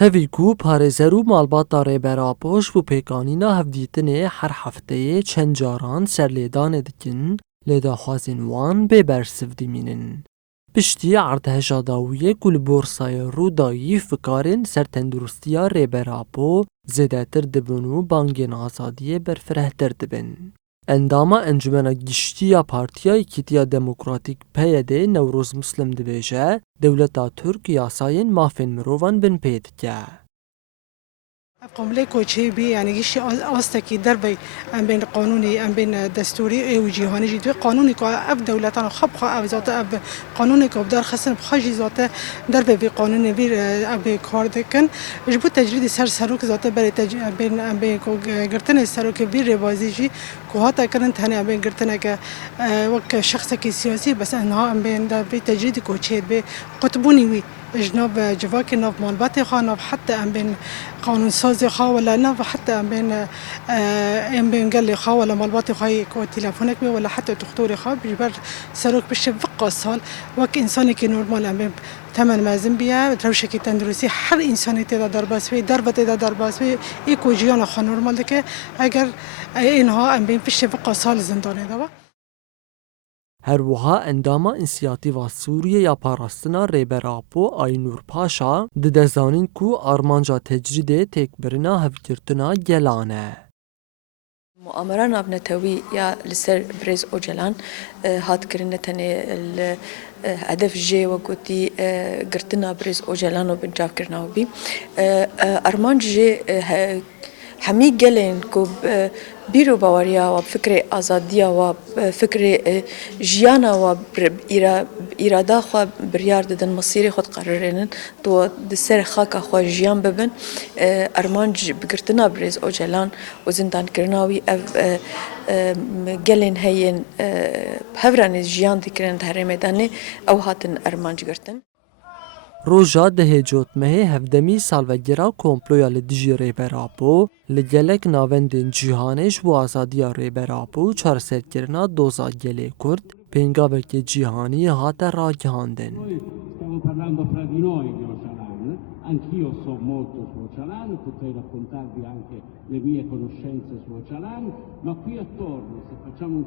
تفیکو پارێزەر و ماڵباتا ڕێبەراپۆش بۆ پێکانینا هەفدیتنێ هەر هەفتەیە چەند جاران سەرلێدانێ دکن لێداخوازên wan bê bersiv dimînin. Piştî erdhêja dawiyek û li borsaya Rûdayî fikarên sertendurustiya rêberapû zêdetir dibin û bangên azadiyê berfirehtir dibin. Endama Encumena Giştî Partiya Yekîtiya Demokratîk PYD Newroz Muslim dibêje, dewleta Türk yasayên mafên mirovan bin pê dike. قملي كوتشي بي يعني جيشي أستكي دربي أم بين قانوني أم بين دستوري أو جهاني جدوي قانوني كو أب دولتنا خبخة أب ذات أب قانوني كو بدار خسن بخاجي ذات دربي بقانوني بير أب كاردكن جبو تجريد سروك ذات بري بين أم بين كو قرتنا سروك بير ربازيجي كو هاتا كرنت هني أم بين قرتنا ك وك شخص كي سياسي بس أنها أم بين دربي تجريد كوتشي بي قطبوني وي جناب جواكي ناب مالباتي خا ناب حتى أم بين قانون سازي خا ولا ناب حتى أم بين قال لي خا ولا مالباتي خاي كو تليفونك بي ولا حتى دكتوري خا بيجبر سروك بش فقا صال وك إنساني كي نورمال أم بين ثمن مازن بيا تروشة كي تندرسي هر إنساني تدا درباس في دربة تدا درباس في إيكو جيانا خا نورمال دك أجر إنها أم بين بش فقا صال زنداني دوا. Herwiha endama İnisiyatîva Sûriye ya Parastina Rêberapû Aynûr Paşa didezanîn ku armanca tecrîdê têkbirina hevgirtina gelan e. مؤامرة نابنتوي يا لسر بريز أوجلان هات كرنا تاني الهدف جي وقتي قرتنا بريز أوجلان وبنجاب كرنا وبي أرمان جي همي جلين كوب بيرو باوريا وفكرة آزادية وفكرة جيانا وإرادة خو بريار ددن مصيري خود قررين تو دسر خاكا خو جيان ببن أرمان بقرتنا بريز أوجلان وزندان كرناوي جلين هين بهفران جيان ذكرن دهري ميداني أو هاتن أرمان جقرتن Roja dihêcotmehê hevdemî salvegera komploya li dijî Rêberapû li gelek navendên cîhanê ji bo azadiya Rêberapû û çareserkirina doza gelê Kurd pêngavekî cîhanî hate ragihandin. Anch'io so molto su Öcalan, potrei raccontarvi anche le mie conoscenze su Öcalan, ma qui attorno, se facciamo un